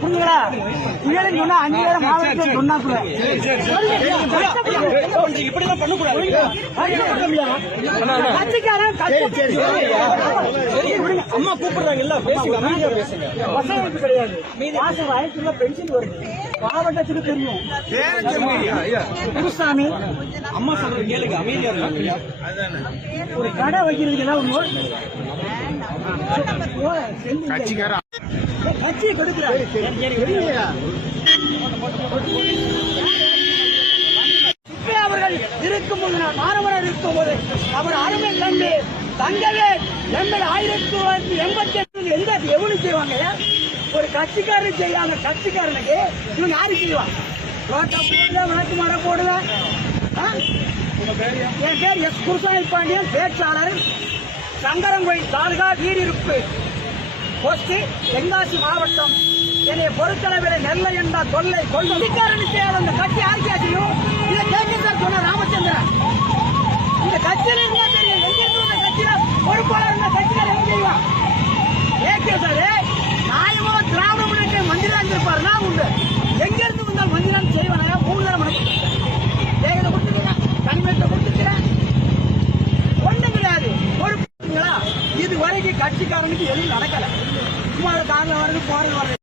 புரியுங்களா? ஏழு சொன்னா 5000 மாவட்டத்தில் சொன்னா கூட இப்படிலாம் பண்ணக்கூடாது. கட்சிக்காரன் அம்மா கூப்பிடுறாங்கல்ல, பேசுங்க, அமைதியா பேசுங்க. வசதி கிடையாது. மாசம் வயசுல பென்ஷன் வருது, மாவட்டத்துக்கு தெரியும். குருசாமி அம்மா சொல்றது கேளுங்க, அமைதியா இருக்காங்க. ஒரு கடை வைக்கிறதுக்கு கட்சி கொடுக்கிறாரு. அவர்கள் இருக்கும்போது, மாணவர்கள் இருக்கும்போது அவர் அருமை கண்டு தங்கவே 1988 எந்த எவ்வளவு செய்வாங்க? ஒரு கட்சிக்காரன் செய்யாம கட்சிக்காரனுக்கு இவங்க யாரு செய்வாங்க? ரோட்டா போடுல, விளக்கு மர போடுல. என் பேர் எஸ் குருசாமி பாண்டியன், பேச்சாளர், சங்கரங்கோயில் தாலுகா, வீடிருப்பு போஸ்ட், தென்காசி மாவட்டம். என்னை பொறுத்தளவில் நெல்லை என்ற தொல்லை கொள்கைக்காரனுக்கு அந்த கட்சி யாருக்கே செய்யும்? இதை கேட்க சார் சொன்ன ராமச்சந்திரன். இந்த கட்சியில இருந்தா தெரியும், எங்க இருந்து கட்சியில பொறுப்பாளர் கட்சியில எங்க செய்வான்? ஏகே சார் நியாயமா திராவிட முன்னேற்ற மந்திரா இருப்பாருன்னா உண்டு. எங்க இருந்து வந்தால் மந்திரம் செய்வானா? 3 தடவை மனசு வேகத்தை கொடுத்துக்கிறேன், தனிமேற்ற கொடுத்துக்கிறேன், ஒண்ணும் கிடையாது. பொறுப்புங்களா? இது வரைக்கும் கட்சிக்காரனுக்கு எதுவும் நடக்கல. சும்மா காரில் வருது, போறது வருது.